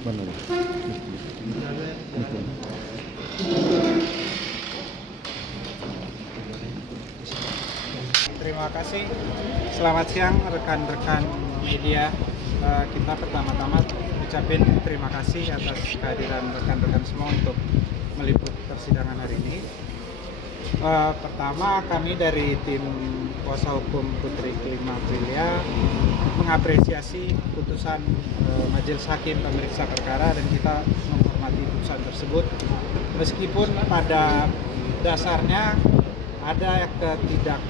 mana? Terima kasih. Selamat siang rekan-rekan media. Kita pertama-tama ucapin terima kasih atas kehadiran rekan-rekan semua untuk meliput persidangan hari ini. Pertama, kami dari tim kuasa hukum Putri Kelima Aprilia mengapresiasi putusan Majelis Hakim Pemeriksa Perkara dan kita menghormati putusan tersebut. Meskipun pada dasarnya ada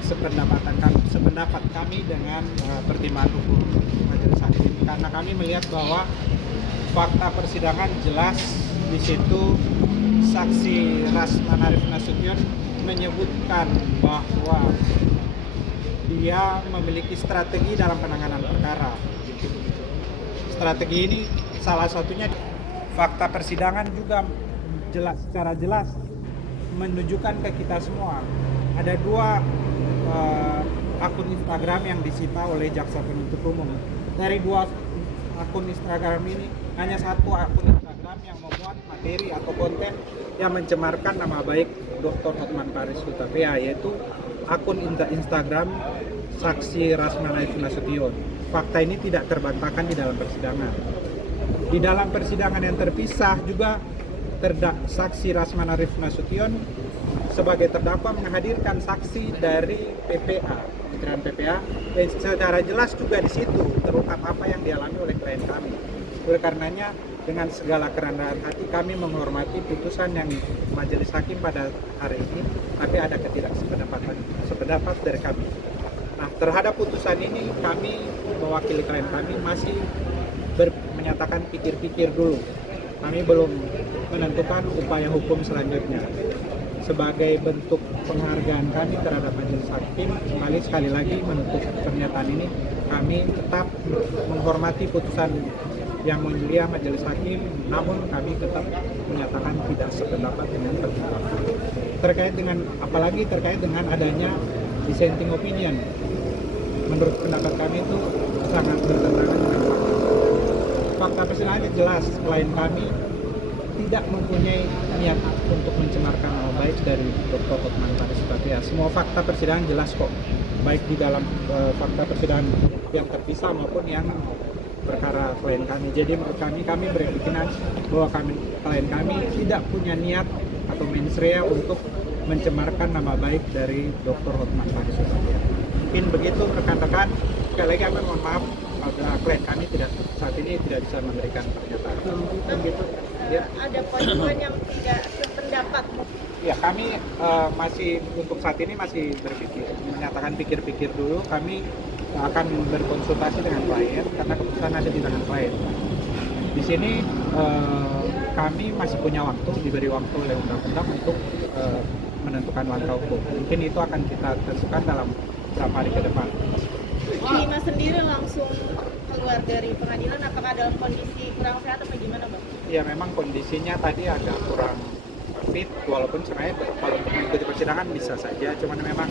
sependapat kami dengan pertimbangan hukum Majelis Hakim, karena kami melihat bahwa fakta persidangan jelas di situ. Saksi Rasman Arif Nasution menyebutkan bahwa dia memiliki strategi dalam penanganan perkara. Strategi ini salah satunya fakta persidangan juga secara jelas menunjukkan ke kita semua. Ada dua akun Instagram yang disita oleh jaksa penuntut umum. Dari dua akun Instagram ini, hanya satu akun Instagram yang memuat materi atau konten yang mencemarkan nama baik Dr. Hotman Paris Hutapea, yaitu akun Instagram saksi Rasman Arif Nasution. Fakta ini tidak terbantahkan di dalam persidangan. Di dalam persidangan yang terpisah juga saksi Rasman Arif Nasution sebagai terdakwa menghadirkan saksi dari PPA, Kementerian PPA, dan secara jelas juga di situ terungkap apa yang dialami oleh klien kami. Oleh karenanya, dengan segala kerendahan hati kami menghormati putusan yang Majelis Hakim pada hari ini, tapi ada sependapat dari kami. Nah, terhadap putusan ini kami mewakili klien kami masih menyatakan pikir-pikir dulu. Kami belum menentukan upaya hukum selanjutnya. Sebagai bentuk penghargaan kami terhadap Majelis Hakim, sekali lagi menutup pernyataan ini, kami tetap menghormati putusan yang mulia Majelis Hakim, namun kami tetap menyatakan tidak sependapat dengan pertimbangan. Apalagi terkait dengan adanya dissenting opinion. Menurut pendapat kami itu sangat bertentangan dengan fakta persidangan jelas. Klien kami tidak mempunyai niat untuk mencemarkan nama baik dari Dr. Hotman Paris Hutapea. Semua fakta persidangan jelas kok, baik di dalam fakta persidangan yang terpisah maupun yang perkara klien kami. Jadi menurut kami berkeyakinan bahwa klien kami tidak punya niat atau mens rea untuk mencemarkan nama baik dari Dr. Hotman Paris Hutapea. Mungkin begitu rekan-rekan. Sekali lagi kami mohon maaf apabila klien kami saat ini tidak bisa memberikan pernyataan. Begitu. Ya. Ada poin-poin yang tidak sependapat. Ya, kami masih untuk saat ini masih menyatakan pikir-pikir dulu. Kami akan berkonsultasi dengan klien karena keputusan ada di tangan klien. Di sini kami masih punya waktu, diberi waktu oleh undang-undang untuk menentukan langkah hukum. Mungkin itu akan kita tentukan dalam beberapa hari ke depan. Bima sendiri langsung keluar dari pengadilan, apakah dalam kondisi kurang sehat atau gimana, Bang? Ya, memang kondisinya tadi agak kurang fit, walaupun sebenarnya kalau untuk mengikuti persidangan bisa saja, cuman memang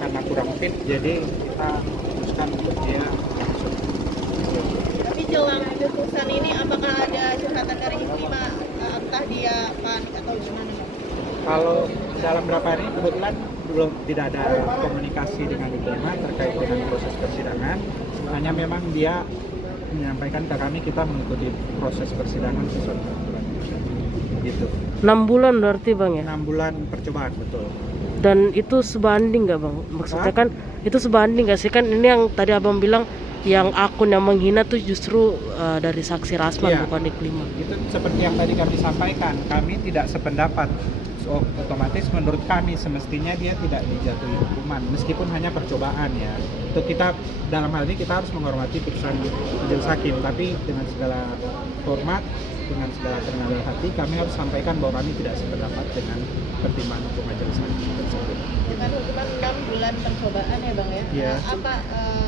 karena kurang fit jadi kita putuskan untuk dia langsung. Tapi jelang putusan ini apakah ada curhatan dari Bima, entah dia panik atau gimana, Bang? Kalau dalam beberapa hari kebetulan belum tidak ada komunikasi dengan Bima terkait dengan proses persidangan, hanya memang dia menyampaikan ke kami kita mengikuti proses persidangan sesuai peraturan. Gitu. 6 bulan berarti Bang ya? 6 bulan percobaan, betul. Dan itu sebanding nggak Bang? Maksudnya kan itu sebanding nggak sih? Kan ini yang tadi Abang bilang yang akun yang menghina tuh justru dari saksi Rasman, iya, bukan Iklima. Itu seperti yang tadi kami sampaikan, kami tidak sependapat. So, otomatis menurut kami semestinya dia tidak dijatuhi hukuman meskipun hanya percobaan ya. Itu kita dalam hal ini kita harus menghormati putusan Majelis Hakim, tapi dengan segala hormat, dengan segala kerendahan hati kami harus sampaikan bahwa kami tidak sependapat dengan pertimbangan hukum Majelis Hakim tersebut. Dengan hukuman 6 bulan percobaan ya, Bang ya? Iya. Apa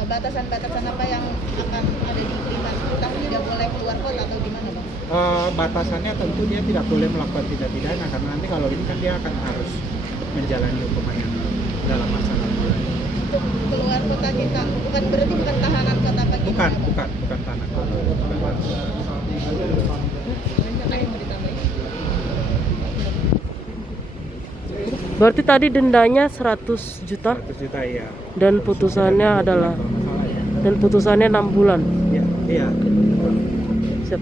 batasan-batasan apa yang akan ada di Bima? Entah tidak boleh keluar kota atau gimana, Bang? Batasannya tentu dia tidak boleh melakukan tindak pidana karena nanti kalau ini kan dia akan harus menjalani hukuman yang dalam masa 6 bulan. Untuk keluar kota kita bukan tahanan kota Bang? Bukan tahanan kota. Berarti tadi dendanya 100 juta 100 juta ya. dan putusannya adalah Kalau nggak salah ya. dan putusannya 6 bulan. Iya, iya. Siap.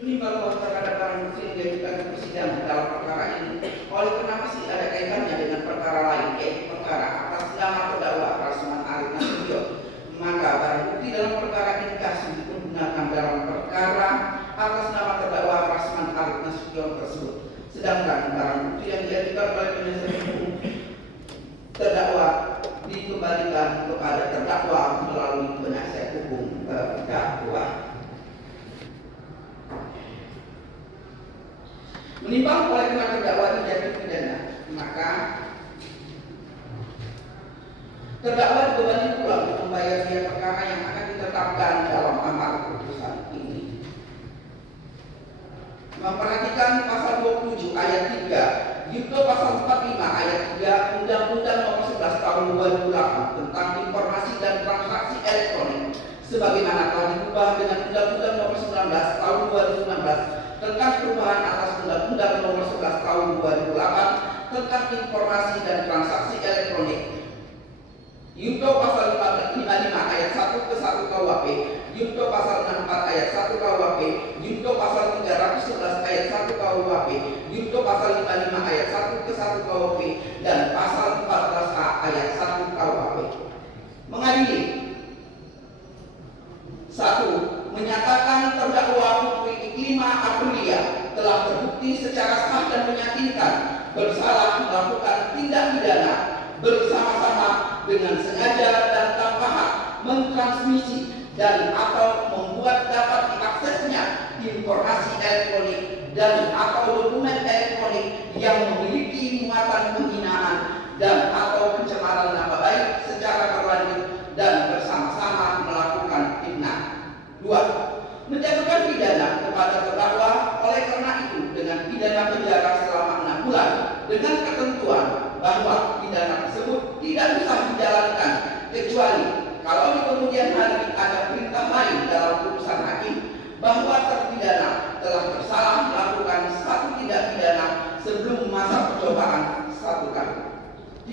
Menimbang bahwa terhadap barang bukti yang diajukan ke persidangan dalam perkara ini oleh karena masih ada kaitannya dengan perkara lain, yaitu perkara atas nama terdakwa Rasman Arief Nasution, maka barang bukti dalam perkara indikasi dipergunakan dalam perkara atas nama terdakwa Rasman Arief Nasution tersebut. Sedangkan barang bukti yang diajukan oleh penasihat hukum terdakwa dikembalikan kepada terdakwa melalui penasihat hukum terdakwa. Menimbang oleh karena terdakwa dijatuhi pidana, maka terdakwa dibebani pula untuk membayar biaya perkara yang akan ditetapkan dalam amar putusan ini. Memperhatikan pasal 27 ayat 3, Yunto pasal 45 ayat 3 Undang-Undang Nomor 11 Tahun 2008 tentang Informasi dan Transaksi Elektronik, sebagaimana telah diubah dengan Undang-Undang Nomor 19 Tahun 2016 tentang perubahan atas Undang-Undang Nomor 11 Tahun 2008 tentang Informasi dan Transaksi Elektronik. Yunto pasal 55 ayat 1 ke 1 KUHP, Yunto pasal 64 ayat 1 KUHP, Yunto pasal 311 ayat 1 KUHP, Yunto pasal 55 ayat 1 ke 1 KUHP, dan pasal 14A ayat 1 KUHP. Mengadili 1. Menyatakan terdakwa Putri Iklima Aprilia telah terbukti secara sah dan meyakinkan bersalah melakukan tindak pidana bersama-sama dengan sengaja dan tanpa hak mentransmisi dan atau membuat dapat diaksesnya informasi elektronik dan atau dokumen elektronik yang memiliki muatan penghinaan dan atau pencemaran nama baik secara berlanjut dan bersama-sama melakukan fitnah. 2. Menjatuhkan pidana kepada terdakwa oleh karena itu dengan pidana penjara selama 6 bulan dengan ketentuan bahwa pidana tersebut tidak bisa dijalankan kecuali kalau di kemudian hari ada perintah lain dalam putusan hakim bahwa terpidana telah bersalah melakukan satu tindak pidana sebelum masa percobaan 1 kali.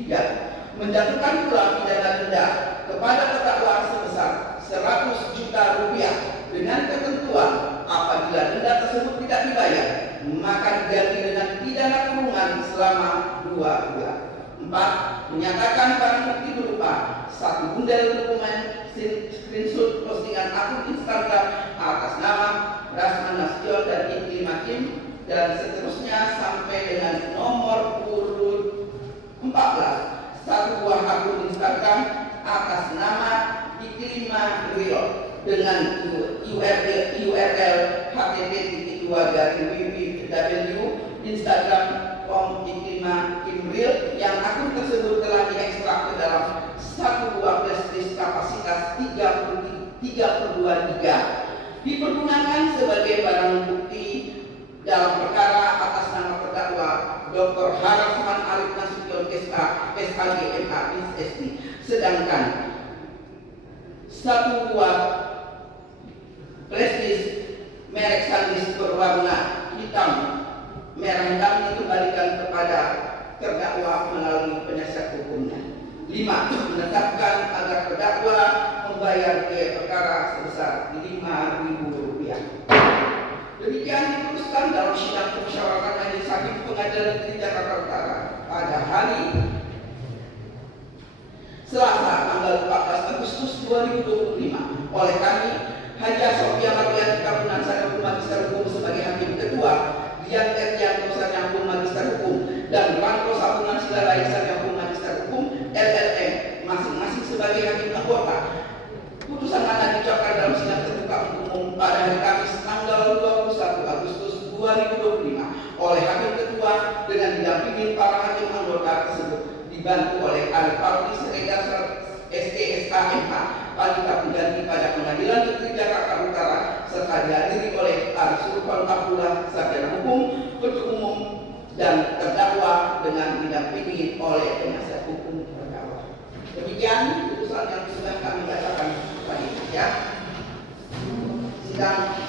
3. Menjatuhkan pula pidana denda kepada terdakwa sebesar 100 juta rupiah dengan ketentuan apabila denda tersebut tidak dibayar maka diganti dengan pidana kurungan selama 2 bulan. 4. Menyatakan barang bukti berupa 1 bundel dokumen screenshot postingan akun Instagram atas nama Rasman Nasution dan Iklima Kim dan seterusnya sampai dengan nomor urut 14 1 buah akun Instagram atas nama Iklima Real dengan URL http://www.instagram.com Iklima Kimreal yang akun tersebut telah diekstrak ke dalam satu buah flashdisk kapasitas 32 GB dipergunakan sebagai barang bukti dalam perkara atas nama terdakwa Dr. Rasman Arief Nasution SK SAG MA SSD. Sedangkan satu buah flashdisk merek SanDisk berwarna hitam merah hitam dikembalikan kepada terdakwa melalui penasihat hukumnya. 5. Menetapkan agar terdakwa membayar biaya perkara sebesar Rp5.000. Demikian diputuskan dalam sidang permusyawaratan Majelis Hakim Pengadilan Negeri Jakarta Utara pada hari Selasa tanggal 14 Agustus 2025 oleh kami Haja Sofia Marliati Kapunan Sarjana Magister Hukum sebagai Hakim Ketua, Dian Etianto Sarjana Hukum Magister Hukum, dan Ranto Sabungan Silalai Sarjana Hukum Magister Hukum LLM masing-masing sebagai Hakim Anggota. Putusan mana diucapkan dalam sidang terbuka umum pada hari Kamis tanggal 21 Agustus 2025 oleh Hakim Ketua dengan didampingi para Hakim Anggota tersebut dibantu oleh ahli parti Sekretariat STSKMH Panitra Pengganti pada Pengadilan Negeri Jakarta Utara serta dihadiri oleh Arsulfan Abdullah Sarjana Hukum, Ketua Umum dan terdakwa dengan didampingi oleh penasihat hukum terdakwa. Demikian putusan yang sudah kami bacakan. ya. Sidang